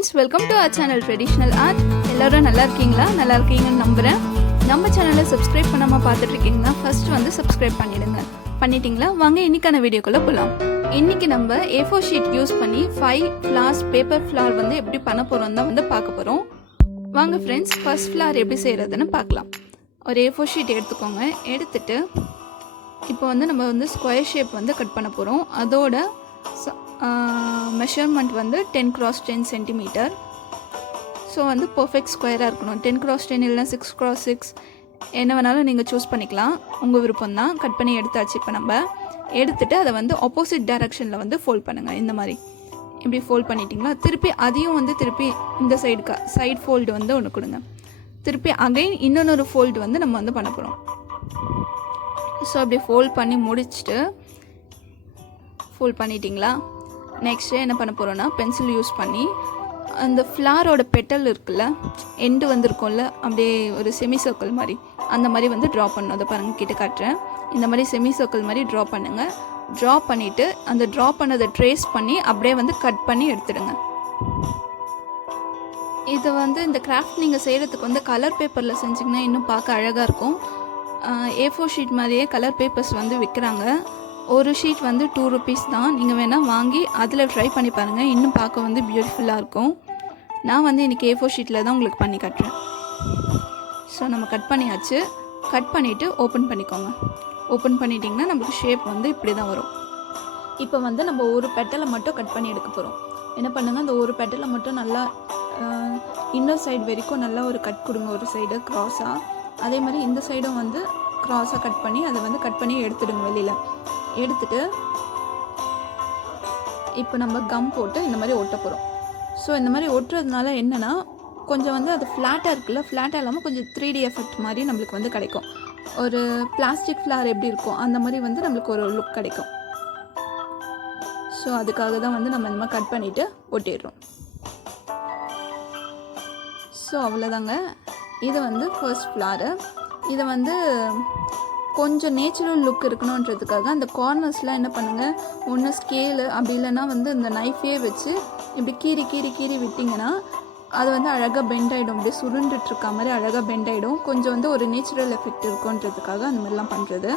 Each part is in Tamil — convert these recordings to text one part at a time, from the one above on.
friends, welcome to our channel Traditional Art. எல்லாரும் நல்லா இருக்கீங்களா? நல்லா இருக்கீங்கன்னு நம்புறேன். நம்ம சேனலை சப்ஸ்கிரைப் பண்ணாம பார்த்துட்டு இருக்கீங்கன்னா ஃபர்ஸ்ட் வந்து சப்ஸ்கிரைப் பண்ணிடுங்க. பண்ணிட்டீங்களா? வாங்க இன்னைக்கான வீடியோக்குள்ள போலாம். இன்னைக்கு நம்ம A4 ஷீட் யூஸ் பண்ணி 5 ஃப்ளார்ஸ் பேப்பர் ஃப்ளார் வந்து எப்படி பண்ண போறோம் தான் வந்து பார்க்க போறோம். வாங்க ஃப்ரெண்ட்ஸ், ஃபர்ஸ்ட் ஃப்ளார் எப்படி செய்யறதுன்னு பார்க்கலாம். ஒரு A4 ஷீட் எடுத்துக்கோங்க. எடுத்துட்டு இப்போ வந்து நம்ம வந்து ஸ்கொயர் ஷேப் வந்து கட் பண்ண போறோம். அதோட மெஷர்மெண்ட் வந்து 10x10 சென்டிமீட்டர். ஸோ வந்து பர்ஃபெக்ட் ஸ்கொயராக இருக்கணும். 10x10 இல்லைனா 6x6 என்ன வேணாலும் நீங்கள் சூஸ் பண்ணிக்கலாம், உங்கள் விருப்பம் தான். கட் பண்ணி எடுத்தாச்சு. இப்போ நம்ம எடுத்துகிட்டு அதை வந்து ஆப்போசிட் டைரக்ஷனில் வந்து ஃபோல்ட் பண்ணுங்கள். இந்த மாதிரி இப்படி ஃபோல்ட் பண்ணிட்டீங்களா, திருப்பி அதையும் வந்து திருப்பி இந்த சைடு ஃபோல்டு வந்து ஒன்று கொடுங்க. திருப்பி அகைன் இன்னொரு ஃபோல்டு வந்து நம்ம வந்து பண்ண போகிறோம். ஸோ அப்படி ஃபோல்ட் பண்ணி முடிச்சுட்டு ஃபோல்ட் பண்ணிட்டீங்களா, நெக்ஸ்ட்டு என்ன பண்ண போகிறோன்னா பென்சில் யூஸ் பண்ணி அந்த ஃப்ளாரோட பெட்டல் இருக்குல்ல, எண்டு வந்துருக்கும்ல, அப்படியே ஒரு செமி சர்க்கிள் மாதிரி அந்த மாதிரி வந்து ட்ரா பண்ணணும். அதை பாருங்கள், கிட்ட காட்டுறேன். இந்த மாதிரி செமி சர்க்கிள் மாதிரி ட்ரா பண்ணுங்கள். ட்ரா பண்ணிவிட்டு அந்த ட்ரா பண்ணதை ட்ரேஸ் பண்ணி அப்படியே வந்து கட் பண்ணி எடுத்துடுங்க. இது வந்து இந்த கிராஃப்ட் நீங்கள் செய்கிறதுக்கு வந்து கலர் பேப்பரில் செஞ்சிங்கன்னா இன்னும் பார்க்க அழகாக இருக்கும். A4 ஷீட் மாதிரியே கலர் பேப்பர்ஸ் வந்து விற்கிறாங்க. ஒரு ஷீட் வந்து 2 rupees தான். நீங்கள் வேணால் வாங்கி அதில் ட்ரை பண்ணி பாருங்கள், இன்னும் பார்க்க வந்து பியூட்டிஃபுல்லாக இருக்கும். நான் வந்து இன்றைக்கி A4 ஷீட்டில் தான் உங்களுக்கு பண்ணி காட்டுறேன். ஸோ நம்ம கட் பண்ணியாச்சு. கட் பண்ணிவிட்டு ஓப்பன் பண்ணிக்கோங்க. ஓப்பன் பண்ணிட்டிங்கன்னா நம்மளுக்கு ஷேப் வந்து இப்படி தான் வரும். இப்போ வந்து நம்ம ஒரு பெட்டலை மட்டும் கட் பண்ணி எடுக்க போகிறோம். என்ன பண்ணுங்கள், அந்த ஒரு பெட்டலை மட்டும் நல்லா இன்னொரு சைடு வரைக்கும் நல்லா ஒரு கட் கொடுங்க, ஒரு சைடு க்ராஸாக. அதே மாதிரி இந்த சைடும் வந்து க்ராஸாக கட் பண்ணி அதை வந்து கட் பண்ணி எடுத்துடுங்க வெளியில். எடுத்துட்டு இப்போ நம்ம கம் போட்டு இந்த மாதிரி ஒட்ட போகிறோம். ஸோ இந்த மாதிரி ஒட்டுறதுனால என்னென்னா கொஞ்சம் வந்து அது ஃப்ளாட்டாக இருக்குல்ல, ஃப்ளாட்டாக இல்லாமல் கொஞ்சம் 3D எஃபெக்ட் மாதிரி நம்மளுக்கு வந்து கிடைக்கும். ஒரு பிளாஸ்டிக் ஃப்ளார் எப்படி இருக்கும் அந்த மாதிரி வந்து நம்மளுக்கு ஒரு லுக் கிடைக்கும். ஸோ அதுக்காக தான் வந்து நம்ம இந்த மாதிரி கட் பண்ணிவிட்டு ஒட்டிடுறோம். ஸோ அவ்வளோதாங்க. இது வந்து ஃபர்ஸ்ட் ஃப்ளாரு. இதை வந்து கொஞ்சம் நேச்சுரல் லுக் இருக்கணுன்றதுக்காக அந்த கார்னர்ஸ்லாம் என்ன பண்ணுங்கள், ஒன்று ஸ்கேலு அப்படி இல்லைன்னா வந்து இந்த நைஃபே வச்சு இப்படி கீறி விட்டிங்கன்னா அது வந்து அழகாக பெண்ட் ஆகிடும். அப்படியே சுருண்டுட்ருக்க மாதிரி அழகாக பெண்ட் ஆகிடும். கொஞ்சம் வந்து ஒரு நேச்சுரல் எஃபெக்ட் இருக்குன்றதுக்காக அந்த மாதிரிலாம் பண்ணுறது.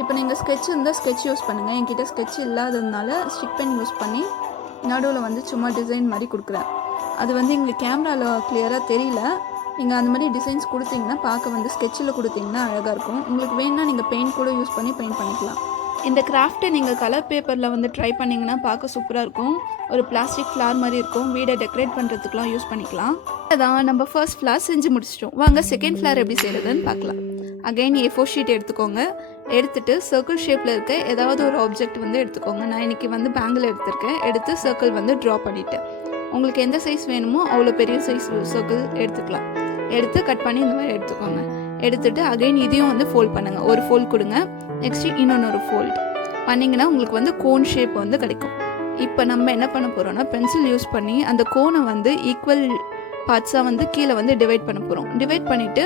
இப்போ நீங்கள் ஸ்கெட்ச் இருந்தால் ஸ்கெட்ச் யூஸ் பண்ணுங்கள். என்கிட்ட ஸ்கெட்ச் இல்லாததுனால ஸ்டிக் பென் யூஸ் பண்ணி நடுவில் வந்து சும்மா டிசைன் மாதிரி கொடுக்குறேன். அது வந்து எங்களுக்கு கேமராவில் கிளியராக தெரியல. நீங்கள் அந்த மாதிரி டிசைன்ஸ் கொடுத்தீங்கன்னா பார்க்க வந்து ஸ்கெட்சில் கொடுத்தீங்கன்னா அழகாக இருக்கும். உங்களுக்கு வேணுன்னா நீங்கள் பெயிண்ட் கூட யூஸ் பண்ணி பெயிண்ட் பண்ணிக்கலாம். இந்த கிராஃப்ட்டை நீங்கள் கலர் பேப்பரில் வந்து ட்ரை பண்ணிங்கன்னா பார்க்க சூப்பராக இருக்கும். ஒரு பிளாஸ்டிக் ஃப்ளார் மாதிரி இருக்கும். வீடை டெக்கரேட் பண்ணுறதுக்குலாம் யூஸ் பண்ணிக்கலாம். அதான் நம்ம ஃபர்ஸ்ட் ஃப்ளார் செஞ்சு முடிச்சிட்டோம். வாங்க செகண்ட் ஃப்ளார் எப்படி செய்கிறதுன்னு பார்க்கலாம். அகைன் A4 ஷீட் எடுத்துக்கோங்க. எடுத்துகிட்டு சர்க்கிள் ஷேப்பில் இருக்க ஏதாவது ஒரு ஆப்ஜெக்ட் வந்து எடுத்துக்கோங்க. நான் இன்றைக்கி வந்து பேங்கில் எடுத்திருக்கேன். எடுத்து சர்க்கிள் வந்து ட்ரா பண்ணிவிட்டேன். உங்களுக்கு எந்த சைஸ் வேணுமோ அவ்வளோ பெரிய சைஸ் சர்க்கிள் எடுத்துக்கலாம். எடுத்து கட் பண்ணி இந்த மாதிரி எடுத்துக்கோங்க. எடுத்துகிட்டு அகைன் இதையும் வந்து ஃபோல்ட் பண்ணுங்கள். ஒரு ஃபோல்ட் கொடுங்க. நெக்ஸ்ட்டு இன்னொன்று ஃபோல்ட் பண்ணிங்கன்னா உங்களுக்கு வந்து கோன் ஷேப் வந்து கிடைக்கும். இப்போ நம்ம என்ன பண்ண போகிறோம்னா பென்சில் யூஸ் பண்ணி அந்த கோனை வந்து ஈக்குவல் பார்ட்ஸாக வந்து கீழே வந்து டிவைட் பண்ண போகிறோம். டிவைட் பண்ணிவிட்டு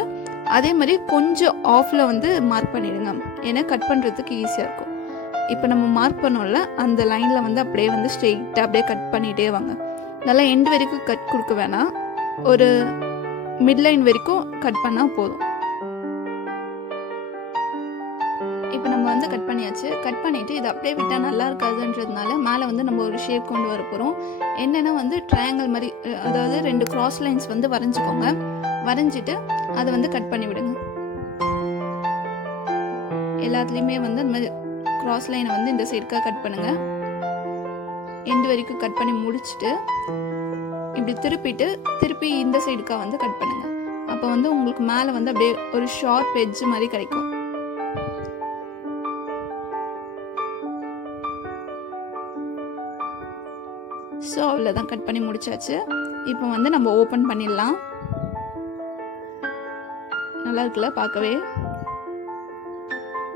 அதே மாதிரி கொஞ்சம் ஆஃபில் வந்து மார்க் பண்ணிவிடுங்க, ஏன்னா கட் பண்ணுறதுக்கு ஈஸியாக இருக்கும். இப்போ நம்ம மார்க் பண்ணோம்ல அந்த லைனில் வந்து அப்படியே வந்து ஸ்ட்ரெயிட்டாக அப்படியே கட் பண்ணிகிட்டே வாங்க. நல்லா எண்டு வரைக்கும் கட் கொடுக்க வேணாம், ஒரு மிட்லைன் வரைக்கும் கட் பண்ணால் போதும். இப்போ நம்ம வந்து கட் பண்ணியாச்சு. கட் பண்ணிவிட்டு இது அப்படியே விட்டால் நல்லா இருக்காதுன்றதுனால மேலே வந்து நம்ம ஒரு ஷேப் கொண்டு வர போகிறோம். என்னென்னா வந்து ட்ரையாங்கிள் மாதிரி, அதாவது 2 கிராஸ் லைன்ஸ் வந்து வரைஞ்சிக்கோங்க. வரைஞ்சிட்டு அதை வந்து கட் பண்ணி விடுங்க. எல்லாத்துலேயுமே வந்து இந்த மாதிரி கிராஸ் லைனை வந்து இந்த சைடுக்காக கட் பண்ணுங்கள். எண்டு வரைக்கும் கட் பண்ணி முடிச்சுட்டு இப்படி திருப்பி இந்த சைடுக்காக வந்து கட் பண்ணுங்கள். அப்போ வந்து உங்களுக்கு மேலே வந்து அப்படியே ஒரு ஷார்ப் எட்ஜ் மாதிரி கிடைக்கும். ஸோ அவ்வளோதான், கட் பண்ணி முடிச்சாச்சு. இப்போ வந்து நம்ம ஓப்பன் பண்ணிடலாம். நல்லா இருக்குல்ல பார்க்கவே.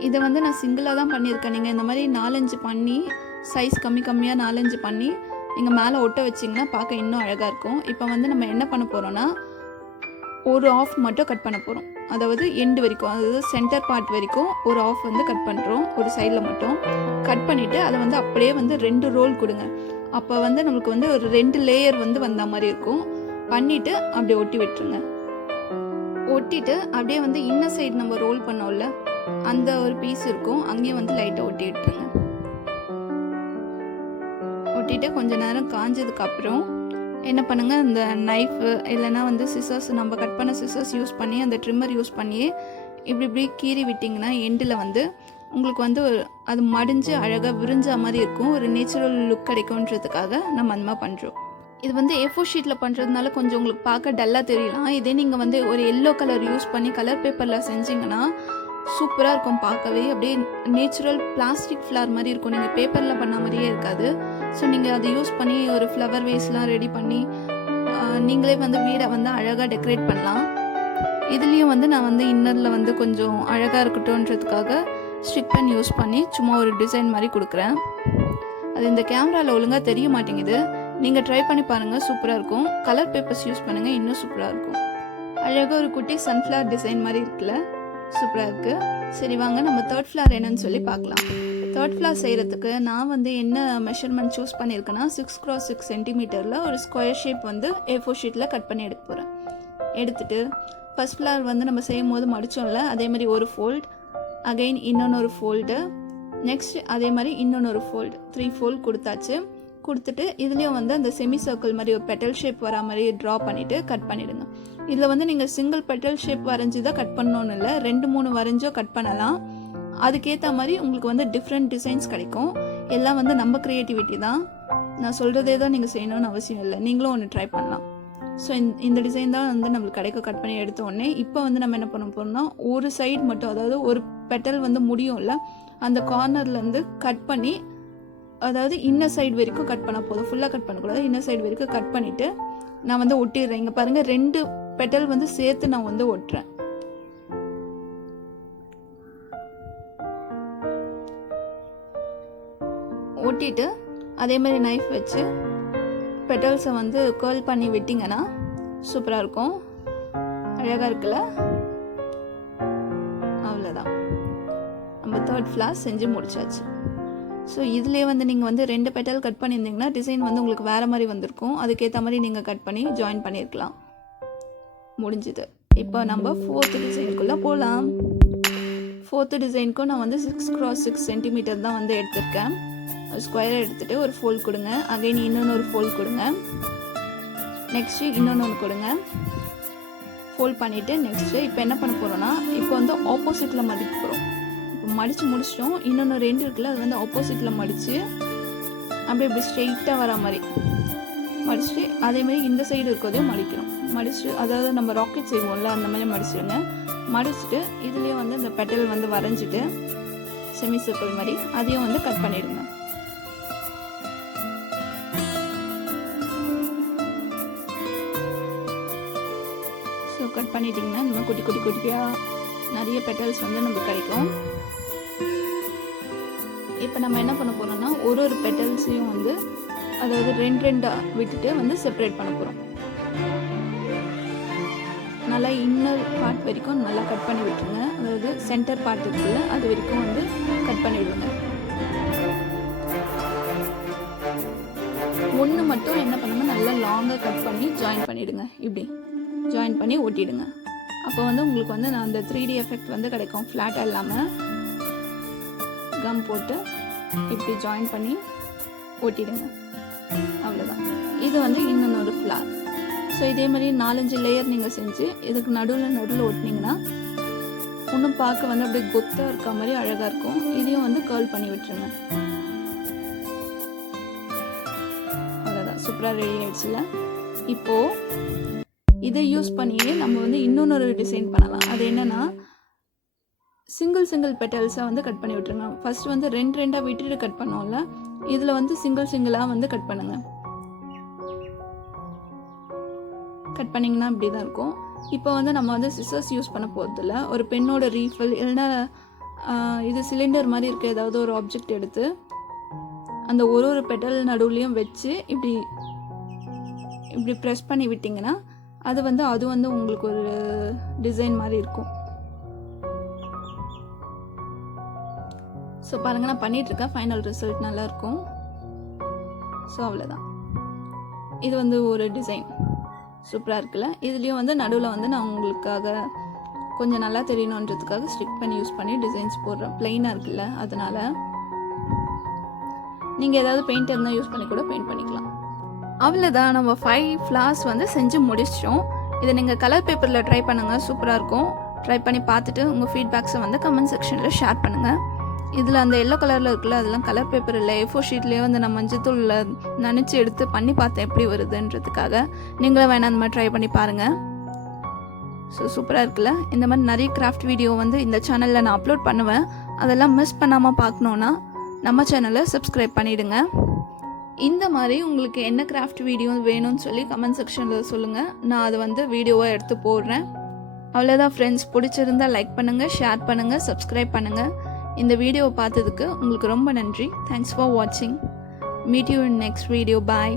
இதை வந்து நான் சிங்கிளாக தான் பண்ணியிருக்கேன். நீங்கள் இந்த மாதிரி 4-5 பண்ணி சைஸ் கம்மியாக 4-5 பண்ணி நீங்கள் மேலே ஒட்ட வச்சிங்கன்னா பார்க்க இன்னும் அழகாக இருக்கும். இப்போ வந்து நம்ம என்ன பண்ண போகிறோன்னா ஒரு ஆஃப் மட்டும் கட் பண்ண போகிறோம். அதாவது எண்டு வரைக்கும், அதாவது சென்டர் பார்ட் வரைக்கும் ஒரு ஆஃப் வந்து கட் பண்ணுறோம். ஒரு சைடில் மட்டும் கட் பண்ணிவிட்டு அதை வந்து அப்படியே வந்து 2 ரோல் கொடுங்க. அப்போ வந்து நம்மளுக்கு வந்து ஒரு 2 லேயர் வந்து வந்த மாதிரி இருக்கும். பண்ணிவிட்டு அப்படியே ஒட்டி விட்டுருங்க. ஒட்டிட்டு அப்படியே வந்து இன்னர் சைடு நம்ம ரோல் பண்ணோம்ல, அந்த ஒரு பீஸ் இருக்கும், அங்கேயும் வந்து லைட்டாக ஒட்டி விட்டுருங்க. ஒட்டிட்டு கொஞ்சம் நேரம் காஞ்சதுக்கப்புறம் என்ன பண்ணுங்கள், இந்த நைஃபு இல்லைனா வந்து சிசர்ஸ், நம்ம கட் பண்ண சிசர்ஸ் யூஸ் பண்ணி, அந்த ட்ரிம்மர் யூஸ் பண்ணி இப்படி கீறி விட்டிங்கன்னா எண்டில் வந்து உங்களுக்கு வந்து அது மடிஞ்சு அழகாக விரிஞ்ச மாதிரி இருக்கும். ஒரு நேச்சுரல் லுக் கிடைக்கும்ன்றதுக்காக நம்ம அந்த மாதிரி பண்ணுறோம். இது வந்து A4 ஷீட்டில் பண்ணுறதுனால கொஞ்சம் உங்களுக்கு பார்க்க டல்லாக தெரியலாம். இதே நீங்கள் வந்து ஒரு எல்லோ கலர் யூஸ் பண்ணி கலர் பேப்பரில் செஞ்சிங்கன்னா சூப்பராக இருக்கும். பார்க்கவே அப்படியே நேச்சுரல் பிளாஸ்டிக் ஃப்ளவர் மாதிரி இருக்கும். நீங்கள் பேப்பரில் பண்ண மாதிரியே இருக்காது. ஸோ நீங்கள் அதை யூஸ் பண்ணி ஒரு ஃப்ளவர் வேஸ்லாம் ரெடி பண்ணி நீங்களே வந்து வீடை வந்து அழகாக டெக்கரேட் பண்ணலாம். இதுலேயும் வந்து நான் வந்து இன்னரில் வந்து கொஞ்சம் அழகாக இருக்கட்டும்ன்றதுக்காக ஸ்டிக் பென் யூஸ் பண்ணி சும்மா ஒரு டிசைன் மாதிரி கொடுக்குறேன். அது இந்த கேமராவில் ஒழுங்காக தெரிய மாட்டேங்குது. நீங்கள் ட்ரை பண்ணி பாருங்கள், சூப்பராக இருக்கும். கலர் பேப்பர்ஸ் யூஸ் பண்ணுங்கள், இன்னும் சூப்பராக இருக்கும். அழகாக ஒரு குட்டி சன்ஃப்ளவர் டிசைன் மாதிரி இருக்குல்ல, சூப்பராக இருக்குது. சரி வாங்க நம்ம 3rd ஃப்ளார் என்னன்னு சொல்லி பார்க்கலாம். 3rd ஃப்ளார் செய்கிறதுக்கு நான் வந்து என்ன மெஷர்மெண்ட் சூஸ் பண்ணியிருக்கேன்னா 6x6 சென்டிமீட்டரில் ஒரு ஸ்கொயர் ஷேப் வந்து A4 ஷீட்டில் கட் பண்ணி எடுக்க போகிறேன். எடுத்துகிட்டு ஃபஸ்ட் ஃப்ளார் வந்து நம்ம செய்யும் போது மடித்தோம்ல, அதே மாதிரி ஒரு ஃபோல்ட், அகெயின் இன்னொன்று ஃபோல்டு, நெக்ஸ்ட் அதே மாதிரி இன்னொன்று ஃபோல்டு, 3 ஃபோல்ட் கொடுத்தாச்சு. கொடுத்துட்டு இதுலேயும் வந்து அந்த செமி சர்க்கிள் மாதிரி ஒரு பெட்டல் ஷேப் வர மாதிரி ட்ரா பண்ணிவிட்டு கட் பண்ணிவிடுங்க. இதில் வந்து நீங்கள் சிங்கிள் பெட்டல் ஷேப் வரைஞ்சி தான் கட் பண்ணணும்னு இல்லை, 2-3 வரைஞ்சோ கட் பண்ணலாம். அதுக்கேற்ற மாதிரி உங்களுக்கு வந்து டிஃப்ரெண்ட் டிசைன்ஸ் கிடைக்கும். எல்லாம் வந்து நம்ம க்ரியேட்டிவிட்டி தான். நான் சொல்கிறதே தான் நீங்கள் செய்யணும்னு அவசியம் இல்லை, நீங்களும் ஒன்று ட்ரை பண்ணலாம். ஸோ இந்த டிசைன் தான் வந்து நம்மளுக்கு கிடைக்கும். கட் பண்ணி எடுத்த உடனே இப்போ வந்து நம்ம என்ன பண்ண போகிறோம்னா ஒரு சைடு மட்டும், அதாவது ஒரு பெட்டல் வந்து முடியும்ல, அந்த கார்னர்லேருந்து கட் பண்ணி, அதாவது இன்னர் சைடு வரைக்கும் கட் பண்ண போதும், ஃபுல்லாக கட் பண்ணக்கூடாது, இன்னர் சைடு வரைக்கும் கட் பண்ணிவிட்டு நான் வந்து ஒட்டிடுறேன். இங்கே பாருங்கள் 2 பெட்டல் வந்து சேர்த்து நான் வந்து ஒட்டுறேன். ஒட்டிட்டு அதே மாதிரி நைஃப் வச்சு பெட்டல்ஸை வந்து கேர்ல் பண்ணி விட்டிங்கன்னா சூப்பராக இருக்கும். அழகாக இருக்குல்ல? அவ்வளோதான், நம்ம 3rd ஃப்ளார் செஞ்சு முடிச்சாச்சு. ஸோ இதிலே வந்து நீங்கள் வந்து 2 பெட்டல் கட் பண்ணியிருந்தீங்கன்னா டிசைன் வந்து உங்களுக்கு வேறு மாதிரி வந்திருக்கும். அதுக்கேற்ற மாதிரி நீங்கள் கட் பண்ணி ஜாயின் பண்ணியிருக்கலாம். முடிஞ்சுது. இப்போ நம்ம 4th டிசைனுக்குள்ளே போகலாம். 4th டிசைனுக்கும் நான் வந்து 6x6 சென்டிமீட்டர் தான் வந்து எடுத்திருக்கேன். ஒரு ஸ்கொயரை எடுத்துகிட்டு ஒரு ஃபோல்ட் கொடுங்க, அகைன் இன்னொன்று ஒரு ஃபோல்ட் கொடுங்க, நெக்ஸ்ட்டு இன்னொன்று கொடுங்க, ஃபோல்ட் பண்ணிவிட்டு நெக்ஸ்ட்டு இப்போ என்ன பண்ண போகிறோன்னா இப்போ வந்து ஆப்போசிட்டில் மடிக்க போகிறோம். இப்போ மடித்து முடிச்சிட்டோம். இன்னொன்று 2 இருக்குல்ல, அது வந்து ஆப்போசிட்டில் மடித்து அப்படி ஸ்ட்ரெயிட்டாக வர மாதிரி மடிச்சுட்டு அதேமாதிரி இந்த சைடு இருக்கிறதையும் மடிக்கணும். மடிச்சுட்டு அதாவது நம்ம ராக்கெட் செய்வோம்ல அந்த மாதிரி மடிச்சிடுங்க. மடிச்சுட்டு இதுலேயே வந்து இந்த பெட்டல் வந்து வரைஞ்சிட்டு செமி சர்க்கிள் மாதிரி அதையும் வந்து கட் பண்ணிவிடுங்க. ஸோ கட் பண்ணிட்டிங்கன்னா இந்த மாதிரி குட்டி குட்டி குட்டியாக நிறைய பெட்டல்ஸ் வந்து நமக்கு கிடைக்கும். இப்போ நம்ம என்ன பண்ண போகிறோம்னா ஒரு பெட்டல்ஸையும் வந்து அதாவது 2 விட்டுட்டு வந்து செப்பரேட் பண்ண போகிறோம். நல்லா இன்னர் பார்ட் வரைக்கும் நல்லா கட் பண்ணி விட்டுருங்க. அதாவது சென்டர் பார்ட் இருக்குல்ல, அது வரைக்கும் வந்து கட் பண்ணி விடுங்க. ஒன்று மட்டும் என்ன பண்ணணும், நல்லா லாங்காக கட் பண்ணி ஜாயின் பண்ணிவிடுங்க. இப்படி ஜாயின் பண்ணி ஒட்டிடுங்க. அப்போ வந்து உங்களுக்கு வந்து நான் அந்த 3D எஃபெக்ட் வந்து கிடைக்கும். ஃப்ளாட்டாக இல்லாமல் கம் போட்டு இப்படி ஜாயின் பண்ணி ஒட்டிடுங்க. அவ்வளோதான். இது வந்து இன்னொன்று ஃப்ளார். ஸோ இதே மாதிரி 4-5 லேயர் நீங்கள் செஞ்சு இதுக்கு நடுவில் ஒட்டினீங்கன்னா இன்னும் பார்க்க வந்து அப்படியே கொத்தாக இருக்க மாதிரி அழகாக இருக்கும். இதையும் வந்து கேர்ல் பண்ணி விட்டுருங்க. அவ்வளோதான், சூப்பராக ரெடி ஆகிடுச்சுல. இப்போது இதை யூஸ் பண்ணியே நம்ம வந்து இன்னொன்று டிசைன் பண்ணலாம். அது என்னென்னா சிங்கிள் பெட்டல்ஸாக வந்து கட் பண்ணி விட்டுருங்க. ஃபஸ்ட்டு வந்து 2 விட்டுட்டு கட் பண்ணோம்ல, இதில் வந்து சிங்கிளாக வந்து கட் பண்ணுங்கள். கட் பண்ணிங்கன்னா இப்படி தான் இருக்கும். இப்போ வந்து நம்ம வந்து சிசர்ஸ் யூஸ் பண்ண போகிறதில்ல, ஒரு பெண்ணோட ரீஃபில் இல்லைன்னா இது சிலிண்டர் மாதிரி இருக்க ஏதாவது ஒரு ஆப்ஜெக்ட் எடுத்து அந்த ஒரு பெட்டல் நடுவுலையும் வச்சு இப்படி ப்ரெஸ் பண்ணி விட்டிங்கன்னா அது வந்து உங்களுக்கு ஒரு டிசைன் மாதிரி இருக்கும். ஸோ பாருங்கள், நான் பண்ணிகிட்ருக்கேன். ஃபைனல் ரிசல்ட் நல்லாயிருக்கும். ஸோ அவ்வளோதான். இது வந்து ஒரு டிசைன் சூப்பராக இருக்குல்ல. இதுலேயும் வந்து நடுவில் வந்து நான் உங்களுக்காக கொஞ்சம் நல்லா தெரியணுன்றதுக்காக ஸ்டிக் பண்ணி யூஸ் பண்ணி டிசைன்ஸ் போடுறேன். ப்ளெயினாக இருக்குல்ல, அதனால் நீங்கள் ஏதாவது பெயிண்ட் இருந்தால் யூஸ் பண்ணி கூட பெயிண்ட் பண்ணிக்கலாம். அவ்வளோதான், நம்ம 5 ஃப்ளார்ஸ் வந்து செஞ்சு முடிச்சிட்டோம். இதை நீங்கள் கலர் பேப்பரில் ட்ரை பண்ணுங்கள், சூப்பராக இருக்கும். ட்ரை பண்ணி பார்த்துட்டு உங்கள் ஃபீட்பேக்ஸை வந்து கமெண்ட் செக்ஷனில் ஷேர் பண்ணுங்கள். இதில் அந்த எல்லோ கலரில் இருக்குல்ல, அதெல்லாம் கலர் பேப்பர் இல்லை, A4 ஷீட்லேயே வந்து நான் மஞ்சத்தூளில் நனைச்சி எடுத்து பண்ணி பார்த்தேன் எப்படி வருதுன்றதுக்காக. நீங்களும் வேணால் அந்த மாதிரி ட்ரை பண்ணி பாருங்கள். ஸோ சூப்பராக இருக்குல்ல. இந்த மாதிரி நிறைய கிராஃப்ட் வீடியோ வந்து இந்த சேனலில் நான் அப்லோட் பண்ணுவேன். அதெல்லாம் மிஸ் பண்ணாமல் பார்க்கணுன்னா நம்ம சேனலை சப்ஸ்கிரைப் பண்ணிவிடுங்க. இந்த மாதிரி உங்களுக்கு என்ன கிராஃப்ட் வீடியோ வேணும்னு சொல்லி கமெண்ட் செக்ஷனில் சொல்லுங்கள். நான் அதை வந்து வீடியோவாக எடுத்து போடுறேன். அவ்வளோதான் ஃப்ரெண்ட்ஸ். பிடிச்சிருந்தால் லைக் பண்ணுங்கள், ஷேர் பண்ணுங்கள், சப்ஸ்கிரைப் பண்ணுங்கள். இந்த வீடியோவை பார்த்ததுக்கு உங்களுக்கு ரொம்ப நன்றி. தேங்க்ஸ் ஃபார் வாட்சிங். Meet you in next video. Bye.